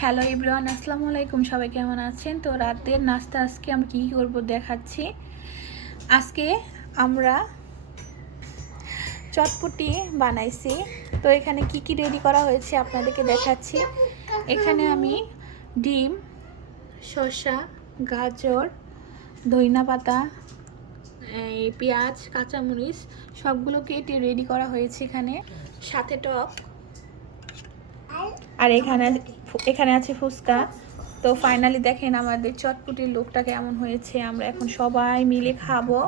Hello everyone, আসসালামু আলাইকুম। সবাই কেমন আছেন? তো রাতের নাস্তা আজকে আমরা কী করব দেখাচ্ছি। আজকে আমরা চটপটি বানাইছি। তো এখানে কি কি রেডি করা হয়েছে আপনাদেরকে দেখাচ্ছি। এখানে আমি ডিম, শসা, গাজর, ধনিয়া পাতা, পেঁয়াজ, কাঁচামরিচ সবগুলো কেটে রেডি করা হয়েছে এখানে, সাথে টক, আর এখানে আছে ফুচকা। তো ফাইনালি দেখেন আমাদের চটপটির লুকটা কেমন হয়েছে। আমরা এখন সবাই মিলে খাবো।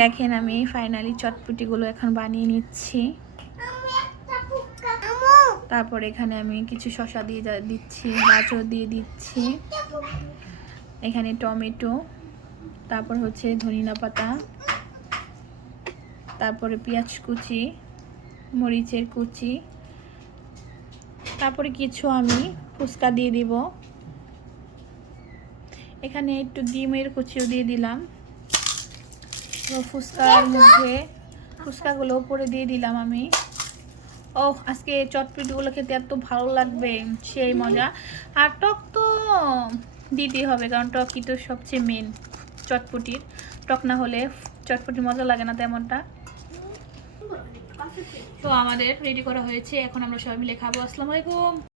দেখেন আমি ফাইনালি চটপটিগুলো এখন বানিয়ে নিচ্ছি। তারপর এখানে আমি কিছু শসা দিয়ে দিচ্ছি, গাজর দিয়ে দিচ্ছি, এখানে টমেটো, তারপর হচ্ছে ধনিয়া পাতা, তারপরে পেঁয়াজ কুচি, মরিচের কুচি, তারপরে কিছু আমি ফুচকা দিয়ে দিব। এখানে একটু ডিমের কুচিও দিয়ে দিলাম। ফুচকার মধ্যে ফুচকাগুলো উপরে দিয়ে দিলাম আমি। আজকে চটপটিগুলো খেতে এত ভালো লাগবে, সেই মজা। আর টক তো দিতেই হবে, কারণ টকই তো সবচেয়ে মেন চটপটির। টক না হলে চটপটি মজা লাগে না তেমনটা। তো আমাদের রেডি করা হয়েছে, এখন আমরা সবাই মিলে খাবো। আসসালামু আলাইকুম।